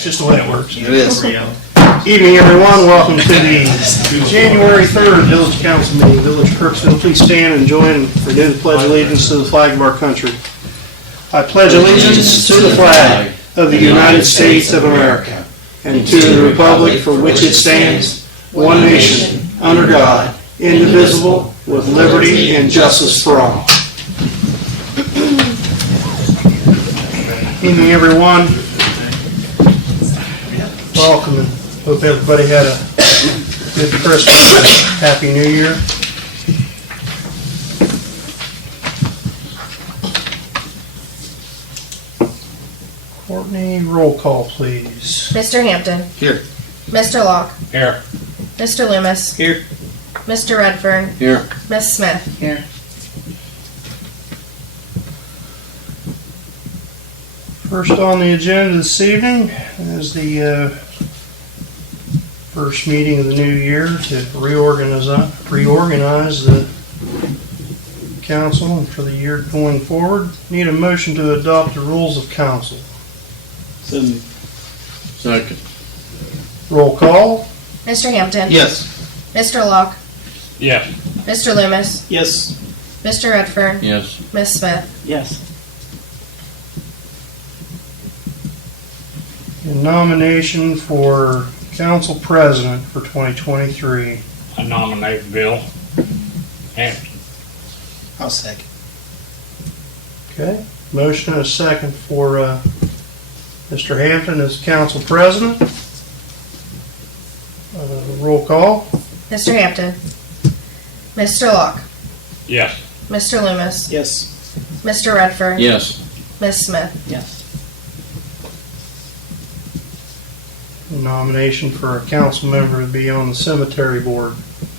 It's just the way it works. It is. Evening, everyone. Welcome to the January 3rd Village Council meeting. Village of Crooksville, please stand and join and renew the pledge of allegiance to the flag of our country. I pledge allegiance to the flag of the United States of America and to the republic for which it stands, one nation, under God, indivisible, with liberty and justice for all. Evening, everyone. Welcome, and hope everybody had a good Christmas. Happy New Year. Courtney, roll call, please. Mr. Hampton. Here. Mr. Locke. Here. Mr. Loomis. Here. Mr. Redfern. Here. Miss Smith. Here. First on the agenda this evening is the first meeting of the new year to reorganize the council for the year going forward. Need a motion to adopt the rules of council. Second. Roll call. Mr. Hampton. Yes. Mr. Locke. Yes. Mr. Loomis. Yes. Mr. Redfern. Yes. Miss Smith. Yes. A nomination for council president for 2023. I nominate Bill Hampton. I'll second. Okay. Motion and a second for Mr. Hampton as council president. Roll call. Mr. Hampton. Mr. Locke. Yes. Mr. Loomis. Yes. Mr. Redfern. Yes. Miss Smith. Yes. Nomination for a council member to be on the cemetery board.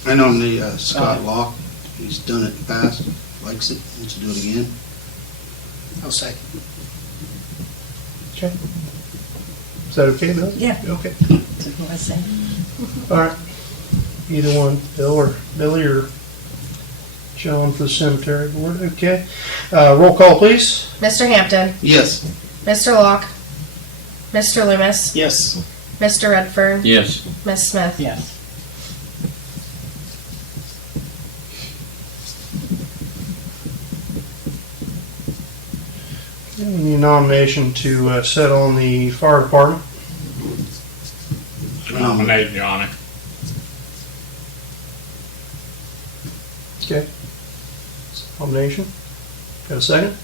I nominate Scott Locke. He's done it in the past, likes it, wants to do it again. I'll second. Okay. Is that okay, Bill? Yeah. Okay. That's what I say. All right. Either one, Billy or John for the cemetery board. Okay. Roll call, please. Mr. Hampton. Yes. Mr. Locke. Mr. Loomis. Yes. Mr. Redfern. Yes. Miss Smith. Yes. We need a nomination to set on the fire department. Nominate Johnny. Okay. Nomination. Got a second?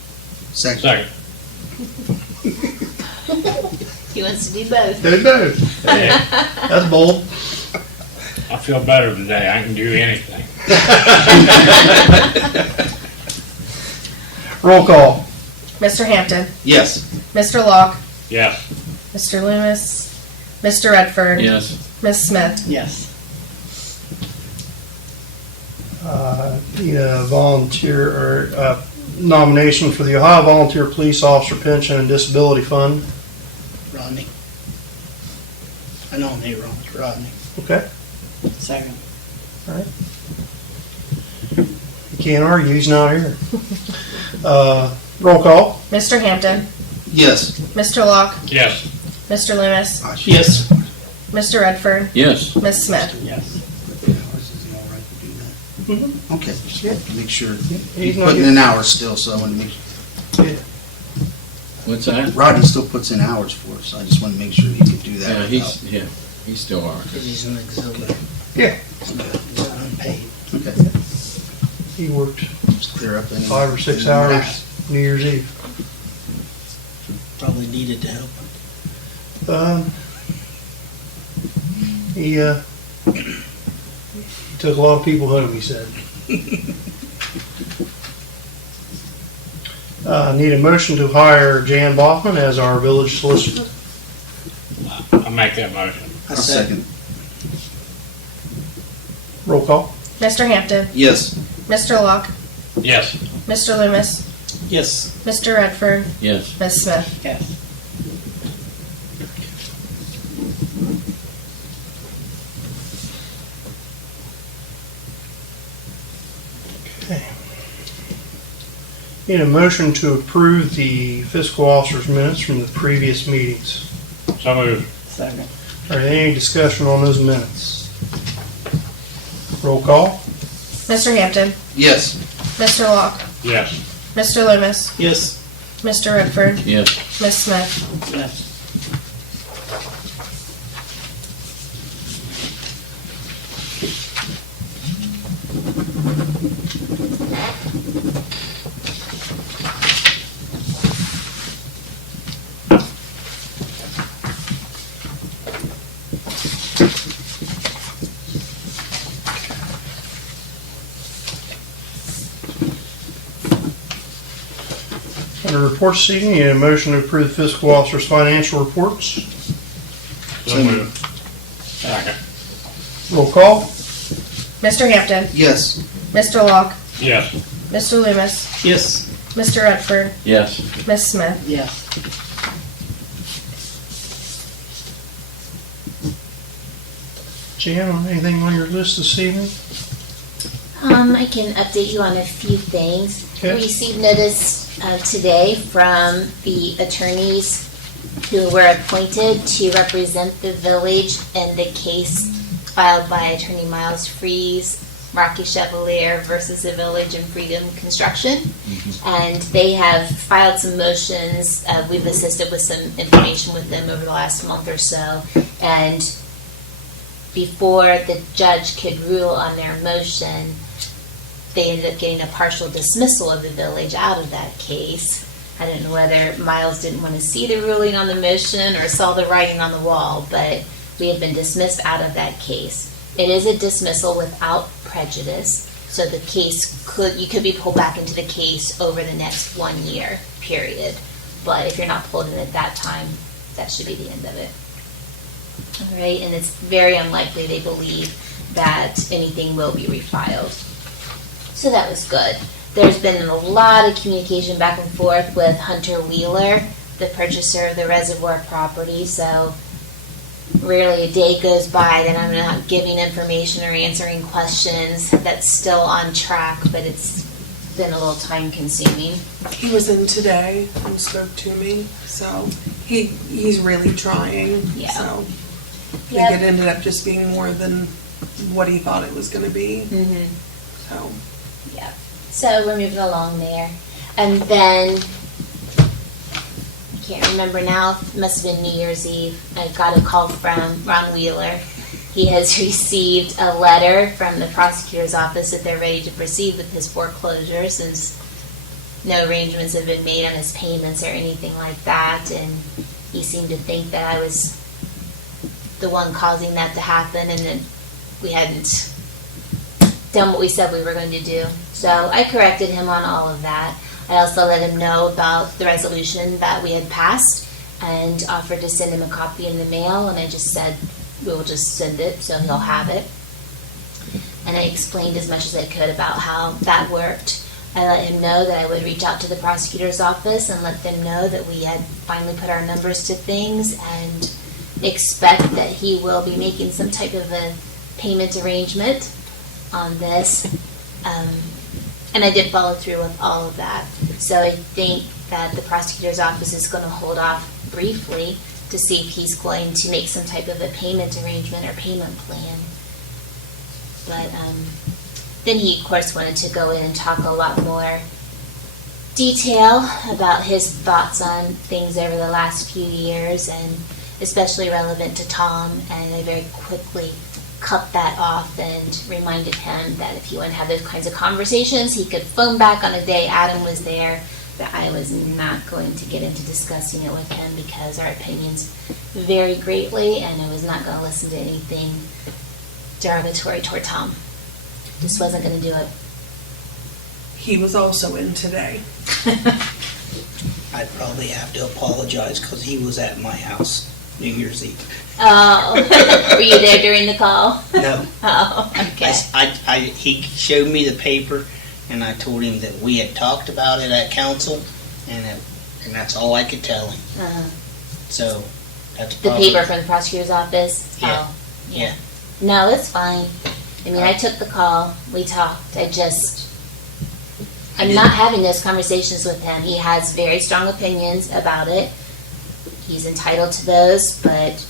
Second. Second. He wants to do both. There you go. Yeah. That's bold. I feel better today. I can do anything. Roll call. Mr. Hampton. Yes. Mr. Locke. Yes. Mr. Loomis. Mr. Redfern. Yes. Miss Smith. Yes. Need a volunteer or nomination for the Ohio Volunteer Police Officer Pension and Disability Fund. Rodney. I nominate Rodney. Okay. Second. All right. You can't argue. He's not here. Roll call. Mr. Hampton. Yes. Mr. Locke. Yes. Mr. Loomis. Yes. Mr. Redfern. Yes. Miss Smith. Yes. Is he all right to do that? Okay. Just make sure. He's He's not putting here. in hours still, so I want to make sure. Yeah. What's that? Rodney still puts in hours for us, so I just want to make sure he can do that. He's still on. Because he's an auxiliary. Yeah. He's unpaid. Okay. He worked Just clear up any. 5 or 6 hours New Year's Eve. Probably needed to help him. He took a lot of people home, he said. Need a motion to hire Jan Bachman as our village solicitor. I make that motion. I I'll second. Roll call. Mr. Hampton. Yes. Mr. Locke. Yes. Mr. Loomis. Yes. Mr. Redfern. Yes. Miss Smith. Yes. Need a motion to approve the fiscal officer's minutes from the previous meetings. So moved. Second. All right, any discussion on those minutes? Roll call? Mr. Hampton, Yes. Mr. Locke, Yes. Mr. Loomis, Yes. Mr. Redfern, Yes. Ms. Smith. Yes. Under reports this evening, need a motion to approve the fiscal officer's financial reports. So moved. Second. Roll call? Mr. Hampton, Yes. Mr. Locke, Yes. Mr. Loomis, Yes. Mr. Redfern, Yes. Ms. Smith. Yes. Jan, anything on your list this evening? I can update you on a few things. Okay. We received notice today from the attorneys who were appointed to represent the village in the case filed by Attorney Miles Freeze, Rocky Chevalier versus the Village and Freedom Construction. And they have filed some motions. We've assisted with some information with them over the last month or so. And before the judge could rule on their motion, they ended up getting a partial dismissal of the village out of that case. I don't know whether Miles didn't want to see the ruling on the motion or saw the writing on the wall, but we have been dismissed out of that case. It is a dismissal without prejudice, so the case you could be pulled back into the case over the next 1 year period. But if you're not pulled in at that time, that should be the end of it. All right, and it's very unlikely they believe that anything will be refiled. So that was good. There's been a lot of communication back and forth with Hunter Wheeler, the purchaser of the reservoir property, so rarely a day goes by that I'm not giving information or answering questions. That's still on track, but it's been a little time consuming. He was in today and spoke to me, so he's really trying. Yeah. So I Yep. think it ended up just being more than what he thought it was going to be. Mm-hmm. So Yeah. So we're moving along there. And then, I can't remember now, it must have been New Year's Eve, I got a call from Ron Wheeler. He has received a letter from the prosecutor's office that they're ready to proceed with his foreclosure since no arrangements have been made on his payments or anything like that. And he seemed to think that I was the one causing that to happen and that we hadn't done what we said we were going to do. So I corrected him on all of that. I also let him know about the resolution that we had passed and offered to send him a copy in the mail, and I just said we will just send it so he'll have it. And I explained as much as I could about how that worked. I let him know that I would reach out to the prosecutor's office and let them know that we had finally put our numbers to things and expect that he will be making some type of a payment arrangement on this. And I did follow through with all of that. So I think that the prosecutor's office is going to hold off briefly to see if he's going to make some type of a payment arrangement or payment plan. But then he, of course, wanted to go in and talk a lot more detail about his thoughts on things over the last few years, and especially relevant to Tom. And I very quickly cut that off and reminded him that if he wanted to have those kinds of conversations, he could phone back on a day Adam was there, but I was not going to get into discussing it with him because our opinions vary greatly, and I was not going to listen to anything derogatory toward Tom. Just wasn't going to do it. he was also in today. I'd probably have to apologize because he was at my house New Year's Eve. Oh, were you there during the call? No. Oh, okay. He showed me the paper, and I told him that we had talked about it at council, and that's all I could tell him. Uh-huh. So that's The probably, paper from the prosecutor's office? Yeah. Oh, Yeah. No, it's fine. I mean, I took the call. We talked. I'm not having those conversations with him. He has very strong opinions about it. he's entitled to those, but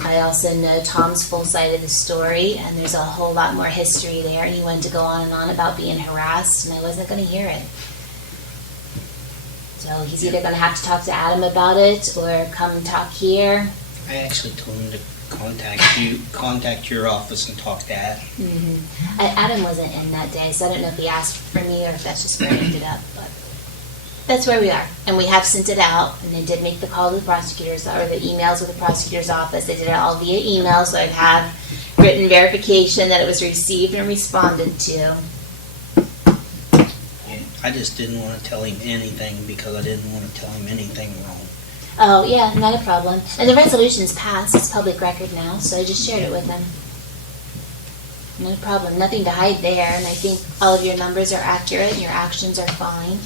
I also know Tom's full side of the story, and there's a whole lot more history there, and he wanted to go on and on about being harassed, and I wasn't going to hear it. So he's either going to have to talk to Adam about it or come talk here. I actually told him to contact your office and talk to Adam. Adam wasn't in that day, so I don't know if he asked for me or if that's just where I ended up, but that's where we are. And we have sent it out, and they did make the call to the prosecutors, or the emails with the prosecutor's office. They did it all via email, so I'd have written verification that it was received and responded to. I just didn't want to tell him anything because I didn't want to tell him anything wrong. Oh, yeah, not a problem. And the resolution's passed. It's public record now, so I just shared it with them. No problem. Nothing to hide there, and I think all of your numbers are accurate and your actions are fine.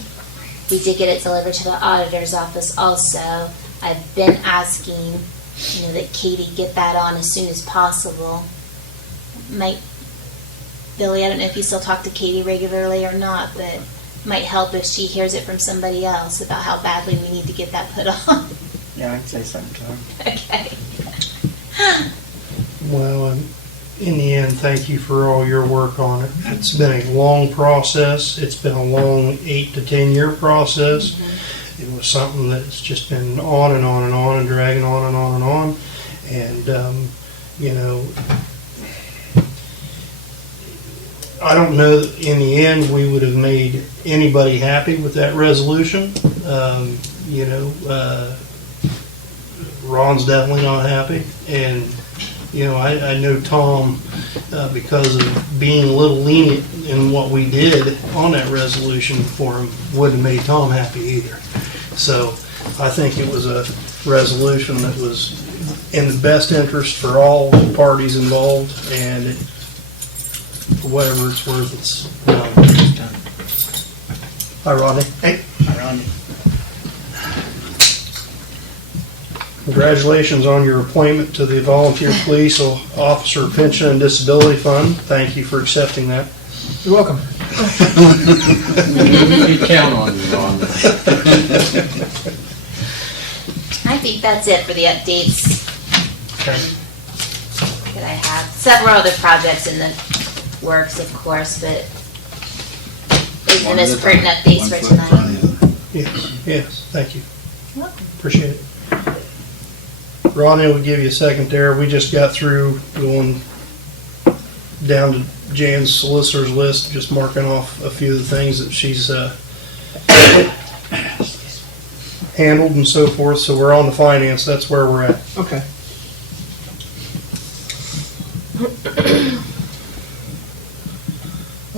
We did get it delivered to the auditor's office also. I've been asking, that Katie get that on as soon as possible. Billy, I don't know if you still talk to Katie regularly or not, but might help if she hears it from somebody else about how badly we need to get that put on. Yeah, I can say something to him. Okay. Well, in the end, thank you for all your work on it. It's been a long process. It's been a long 8 to 10 year process. It was something that's just been on and on and on and dragging on and on and on. And, I don't know that in the end we would have made anybody happy with that resolution. Ron's definitely not happy. And, I know Tom, because of being a little lenient in what we did on that resolution for him, wouldn't have made Tom happy either. So I think it was a resolution that was in the best interest for all parties involved, and for whatever it's worth, it's done. Hi, Rodney. Hey. Hi, Rodney. Congratulations on your appointment to the Volunteer Police Officer Pension and Disability Fund. Thank you for accepting that. You're welcome. We count on you, Ron. I think that's it for the updates Okay. that I have. Several other projects in the works, of course, but those are the most pertinent updates for tonight. Yes, thank you. You're welcome. Appreciate it. Ronnie will give you a second there. We just got through going down to Jan's solicitor's list, just marking off a few of the things that she's handled and so forth. So we're on the finance. That's where we're at. Okay.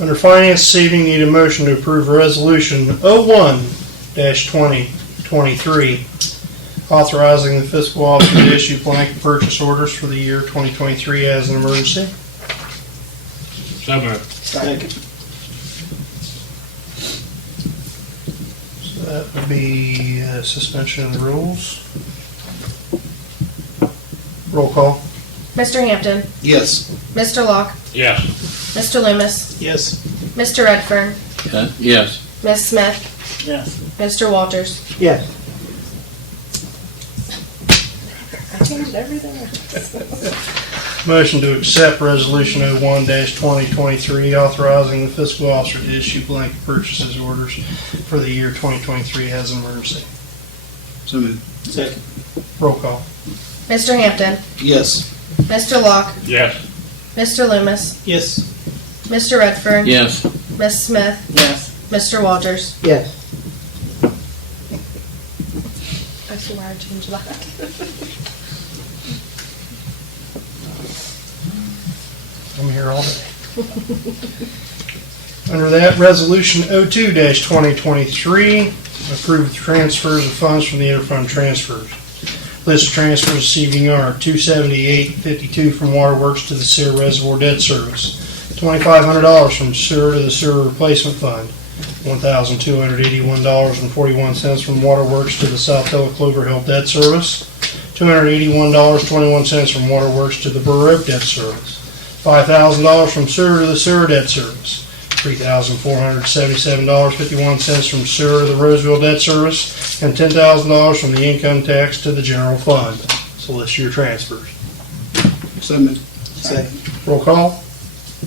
Under finance this evening, need a motion to approve resolution 01-2023, authorizing the fiscal officer to issue blanket purchase orders for the year 2023 as an emergency. So moved. Second. So that would be suspension of the rules. Roll call. Mr. Hampton, Yes. Mr. Locke, Yes. Mr. Loomis, Yes. Mr. Redfern, Yes. Ms. Smith, Yes. Mr. Walters. Yes. I changed everything. Motion to accept resolution 01-2023, authorizing the fiscal officer to issue blanket purchases orders for the year 2023 as an emergency. So moved. Second. Roll call. Mr. Hampton, Yes. Mr. Locke, Yes. Mr. Loomis, Yes. Mr. Redfern, Yes. Ms. Smith, Yes. Mr. Walters. Yes. I swear I changed that. I'm here all day. Under that, resolution 02-2023, approve the transfers of funds from the interfund transfers. List of transfers receiving are $278.52 from Waterworks to the Sewer Reservoir Debt Service, $2,500 from sewer to the Sewer Replacement Fund, $1,281.41 from Waterworks to the South Hill Clover Hill Debt Service, $281.21 from Waterworks to the Burr Oak Debt Service, $5,000 from sewer to the Sewer Debt Service, $3,477.51 from sewer to the Roseville debt service, and $10,000 from the income tax to the general fund. So list your transfers. So moved. Second. Roll call?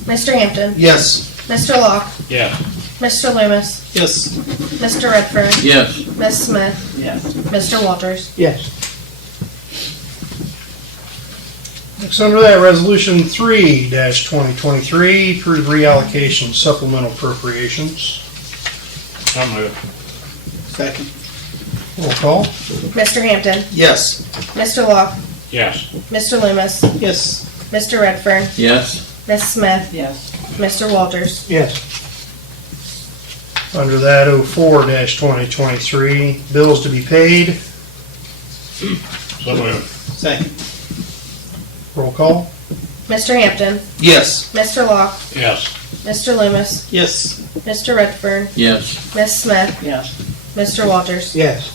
Mr. Hampton, Yes. Mr. Locke, Yes. Mr. Loomis, Yes. Mr. Redfern, Yes. Ms. Smith, Yes. Mr. Walters. Yes. Next under that, Resolution 3-2023, approve reallocation supplemental appropriations. So moved. Second. Roll call? Mr. Hampton, Yes. Mr. Locke, Yes. Mr. Loomis, Yes. Mr. Redfern, Yes. Ms. Smith, Yes. Mr. Walters. Yes. Under that, 04-2023, bills to be paid. So moved. Second. Roll call? Mr. Hampton, Yes. Mr. Locke, Yes. Mr. Loomis, Yes. Mr. Redfern, Yes. Ms. Smith, Yes. Mr. Walters. Yes.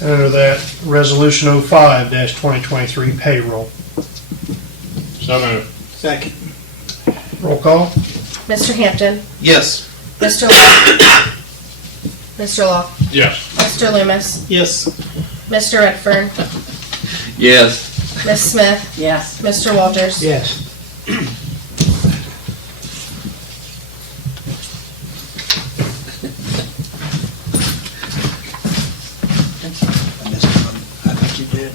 And under that, Resolution 05-2023, payroll. So moved. Second. Roll call? Mr. Hampton, Yes. Mr. Locke, Mr. Locke, Yes. Mr. Loomis, Yes. Mr. Redfern, Yes. Ms. Smith, Yes. Mr. Walters. Yes. I missed one. I think you did.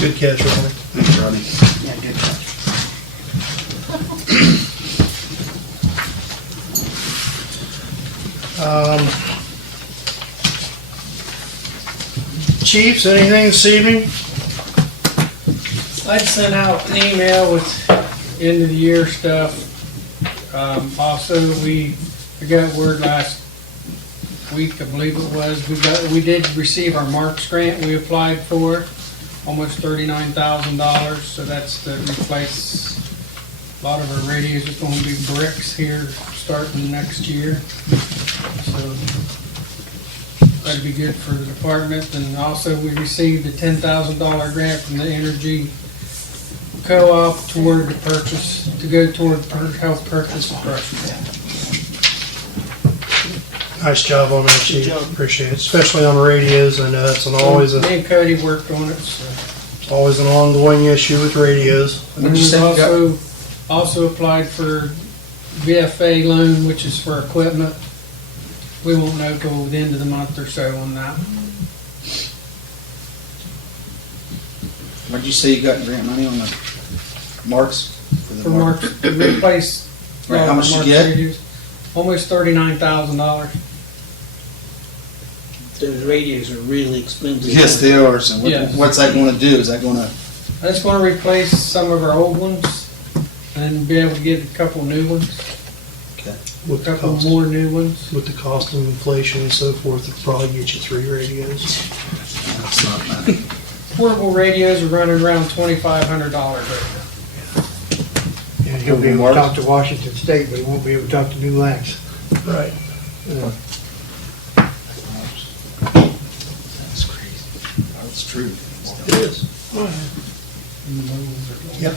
Good catch, Ronnie. Thanks, Rodney. Yeah, good catch. Chiefs, anything this evening? I'd sent out an email with end of the year stuff. Also, we got word last week, I believe it was, we did receive our Marks grant we applied for, almost $39,000, so that's to replace a lot of our radios. It's gonna be bricks here starting next year. So that'd be good for the department. And also, we received a $10,000 grant from the Energy Co-op toward the purchase, to go toward health purchase of brushes. Nice job on that, Chief. Appreciate it, especially on the radios. I know that's always Me and Cody worked on it, so. it's always an ongoing issue with radios. What'd you say you got? Also applied for VFA loan, which is for equipment. We won't know till the end of the month or so on that. What'd you say you got grant money on the Marks? the For Mark? Marks, to replace. Right, how much you Marks get? radios. Almost $39,000. Those radios are really expensive. Yes, they are. So Yes. what's that gonna do? Is that gonna, That's gonna replace some of our old ones and be able to get a couple new ones, a With the couple cost, more new ones. with the cost of inflation and so forth, it'll probably get you 3 radios. that's not bad. Portable radios are running around $2,500 right now. And he'll be able to talk to Washington State, but he won't be able to talk to New Lancs. Right. That's crazy. That's true. It is. Yep.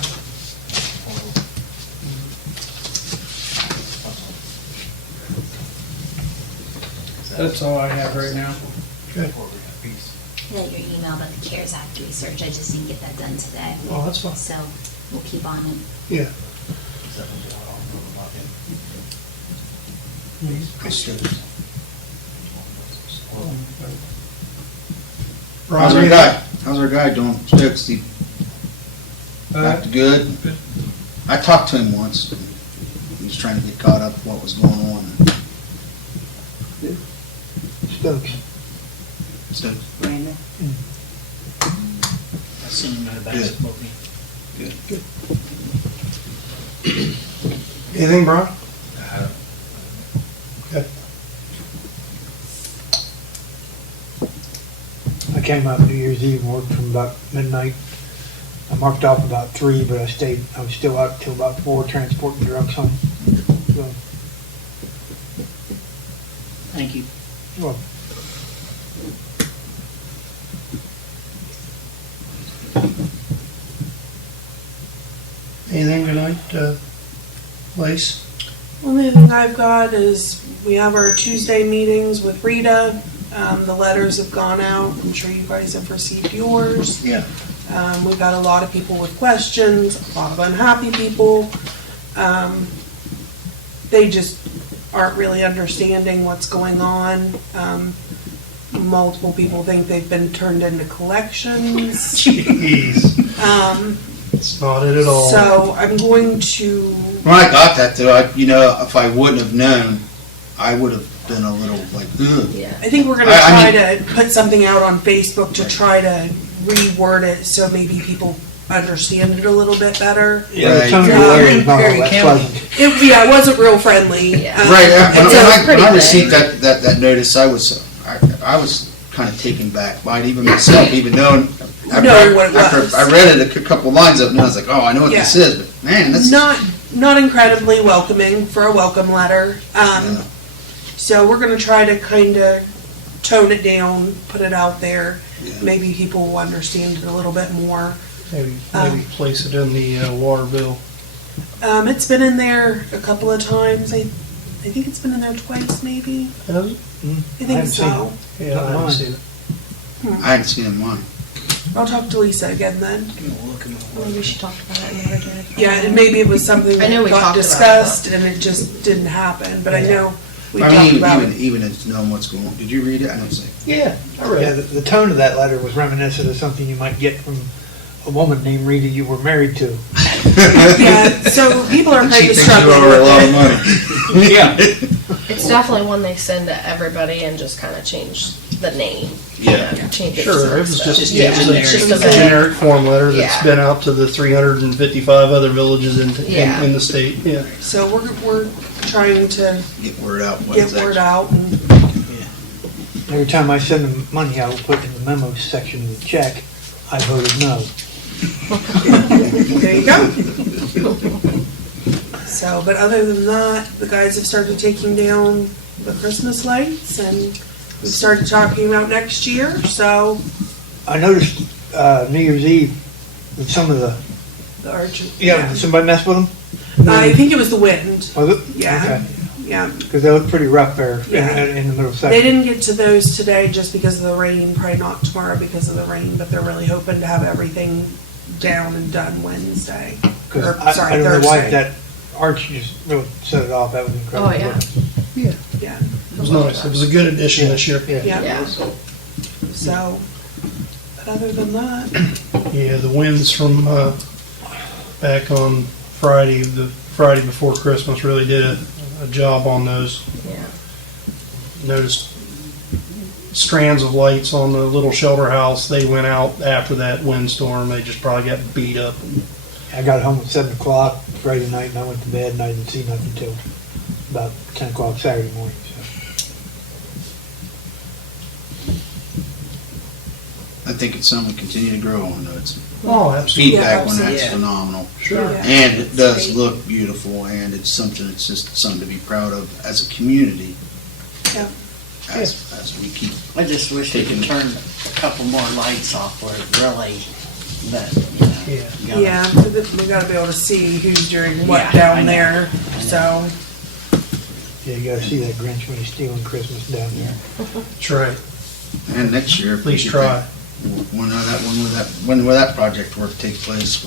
That's all I have right now. Okay. Then your email about the CARES Act research, I just didn't get that done today. Oh, that's fine. So we'll keep on it. Yeah. How's our guy? How's our guy doing? Stokes, he Uh, back to good? I talked to him once. He was trying to get caught up with what was going on. Stokes. Stokes. Brandon. I seen him at a basketball game. Good. Anything, Brian? Okay. I came up New Year's Eve and worked from about midnight. I marked off about 3, but I was still out till about 4 transporting drugs home. So, Thank you. well, Anything tonight, Lace? Only thing I've got is we have our Tuesday meetings with Rita. The letters have gone out. I'm sure you guys have received yours. Yeah. We've got a lot of people with questions, a lot of unhappy people. They just aren't really understanding what's going on. Multiple people think they've been turned into collections. Jeez, it's not it at all. So I'm going to, When I got that though, if I wouldn't have known, I would have been a little like, ugh. I think we're gonna try to put something out on Facebook to try to reword it so maybe people understand it a little bit better. Yeah, the tone of the letter is not all that pleasant. It wasn't real friendly. Yeah. Right, when pretty I big. received that notice, I was kind of taken back by it, even myself, even knowing. Knowing what it after was. I read it a couple lines up, and I was like, oh, I know what this is, but man, that's. Not incredibly welcoming for a welcome letter. Yeah. So we're gonna try to kind of tone it down, put it out there. Yeah. Maybe people will understand it a little bit more. Maybe place it in the water bill. It's been in there a couple of times. I think it's been in there twice, maybe. Has it? I think so. Yeah, I haven't seen it. I hadn't seen it in mine. I'll talk to Lisa again then. Maybe she talked about it and never did. Yeah, and maybe it was something I know that we got talked about it, discussed and it just didn't happen, but I know we I talked mean, about it. even if knowing what's going on. Did you read it? I don't say. Yeah, I read Yeah, it. the tone of that letter was reminiscent of something you might get from a woman named Rita you were married to. Yeah, so people are She kind of thinks you struggling owe her a lot of with it. money. Yeah. It's definitely one they send to everybody and just kind of change the name. Yeah. Change it. Sure, to it was stuff. just, Yeah, it's it's a just a generic form letter that's Yeah. been out to the 355 other villages Yeah. in the state, yeah. So we're trying to Get word out. what get it's word actually- out and Every time I send them money, I will put in the memo section of the check, I voted no. there you go. So, but other than that, the guys have started taking down the Christmas lights and we've started talking about next year, so I noticed New Year's Eve with some of the, the arch. did somebody mess with them? I think it was the wind. Was it? Yeah. Okay. Yeah. Because they look pretty rough there Yeah. in the middle They section. didn't get to those today just because of the rain, probably not tomorrow because of the rain, but they're really hoping to have everything down and done Wednesday. Because Or, I sorry, don't know why Thursday. that arch just really set it off. That was incredible. Oh, yeah. Yeah. It was nice, it was a good addition this year. Yeah. Yeah. So, but other than that, Yeah, the winds from back on Friday, the Friday before Christmas, really did a job on those. Yeah. Noticed strands of lights on the little shelter house. They went out after that windstorm. They just probably got beat up. I got home at 7 o'clock Friday night and I went to bed and I didn't see nothing till about 10 o'clock Saturday morning. So. I think it's something we continue to grow on, though. It's Oh, absolutely. feedback on absolutely. that's Yeah. phenomenal. Sure. Yeah. And it does Great. look beautiful, and it's something, it's just something to be proud of as a community. Yeah. As we keep, I just wish they could turn a couple more lights off where it really, but, you know. Yeah. gotta- Yeah, we gotta be able to see who's doing what Yeah, I down know. there, I know. so. Yeah, you gotta see that Grinch when he's stealing Christmas down there. That's right. and next year. if we Please get try. that- When that project work take place,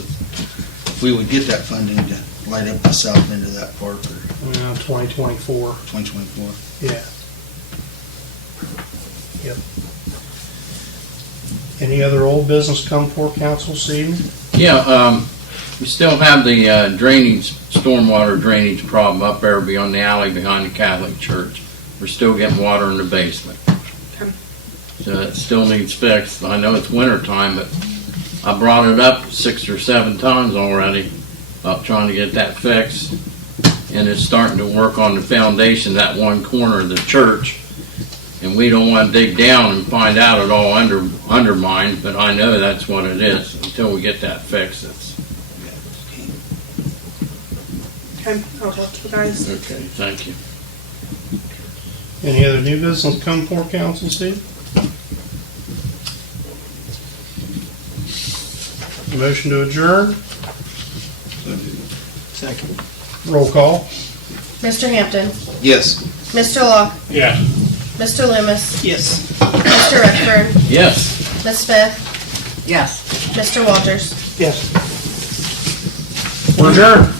if we would get that funding to light up the south end of that park or 2024. 2024. Yeah. Yep. Any other old business come for council this evening? Yeah, we still have the stormwater drainage problem up there beyond the alley behind the Catholic church. We're still getting water in the basement. So it still needs fixed. I know it's winter time, but I brought it up 6 or 7 times already about trying to get that fixed. And it's starting to work on the foundation, that one corner of the church. And we don't want to dig down and find out it all undermined, but I know that's what it is. Until we get that fixed, Okay, I'll talk to the guys. okay, thank you. Any other new business come for council, Steve? Motion to adjourn? Roll call. Mr. Hampton, Yes. Mr. Locke, Yeah. Mr. Loomis, Yes. Mr. Redfern, Yes. Ms. Smith, Yes. Mr. Walters. Yes. We're adjourned.